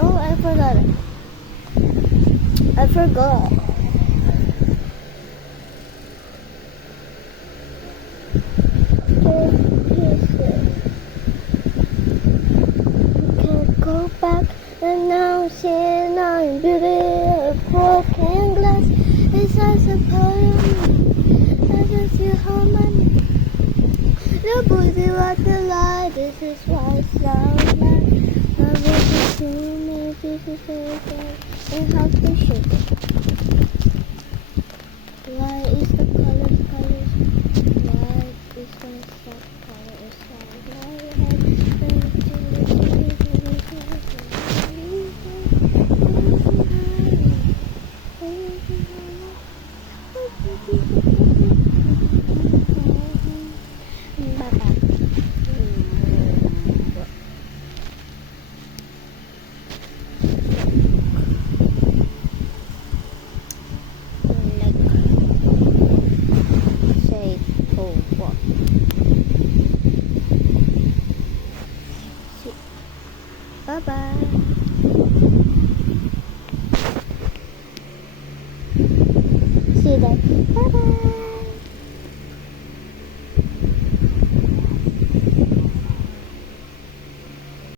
Oh, I forgot it. I forgot. Can't go back and now seeing on beautiful can glass. It's as a poem. I just you home and the booty what the light. This is why it's loud like I will see me this is and how to shoot it. Why is the color colors? Why is the sub color is Bye-bye. See you then. Bye-bye.